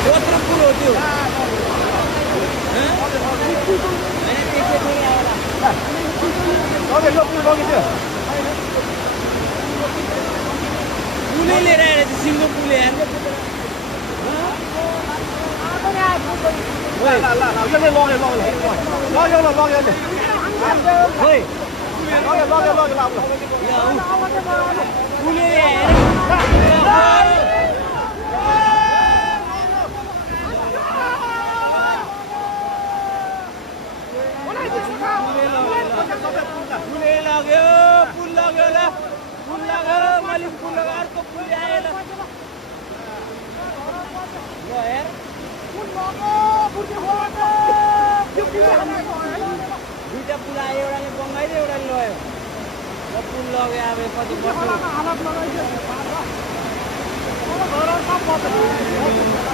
कत्रो पुल हो त्यो पुलै लिएर आएर चाहिँ सिङ्गो पुल यार दुईटा पुल आयो एउटाले बङ्गाइदियो एउटाले लयो र पुल लग्यो अब कति वर्ष